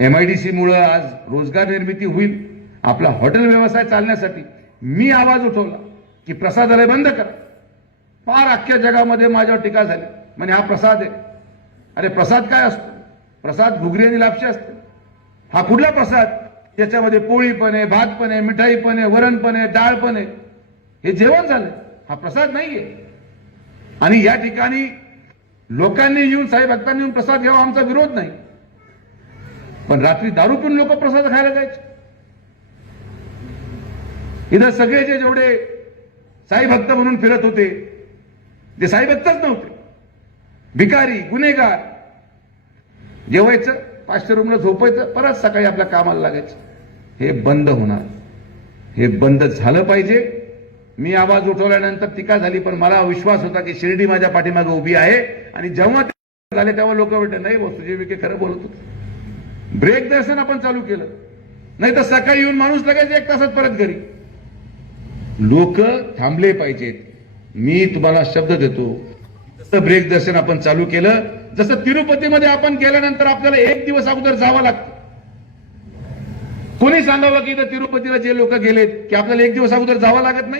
M I D सीमुळं आज रोजगार निर्मिती होईल. आपला हॉटेल व्यवसाय चालण्यासाठी मी आवाज उठवला की प्रसादालय बंद करा. फार अख्ख्या जगामध्ये माझ्यावर टीका झाली. म्हणजे हा प्रसाद आहे. अरे प्रसाद काय असतो? प्रसाद घुगरी आणि लापशी असते. हा कुठला प्रसाद? याच्यामध्ये पोळी पण आहे भात पण आहे मिठाई पण आहे वरण पण आहे डाळ पण आहे हे जेवण झालं. हा प्रसाद नाहीये. आणि या ठिकाणी लोकांनी येऊन साई भक्तांनी येऊन प्रसाद घ्यावा आमचा विरोध नाही. पण रात्री दारू पिऊन लोक प्रसाद खायला जायचे. इथं सगळे जे जेवढे साई भक्त म्हणून फिरत होते ते साई भक्तच नव्हते. भिकारी गुन्हेगार. जेवायचं पाचशे रुमला झोपायचं परत सकाळी आपल्या कामाला लागायचं. हे बंद होणार. हे बंद झालं पाहिजे. मी आवाज उठवल्यानंतर टीका झाली पण मला विश्वास होता की शिर्डी माझ्या पाठीमागे उभी आहे. आणि जेव्हा ते झाले तेव्हा लोक म्हणते नाही भाऊ सुजय विखे खरं बोलत होते. ब्रेक दर्शन आपण चालू केलं. नाही तर सकाळी येऊन माणूस लगेच एक तासात परत घरी. लोक थांबले पाहिजेत. मी तुम्हाला शब्द देतो. तसं ब्रेक दर्शन आपण चालू केलं जसं तिरुपतीमध्ये आपण गेल्यानंतर आपल्याला एक दिवस अगोदर जावं लागतं. कोणी सांगावं की तिरुपतीला जे लोक गेलेत की आपल्याला एक दिवस अगोदर जावं लागत नाही?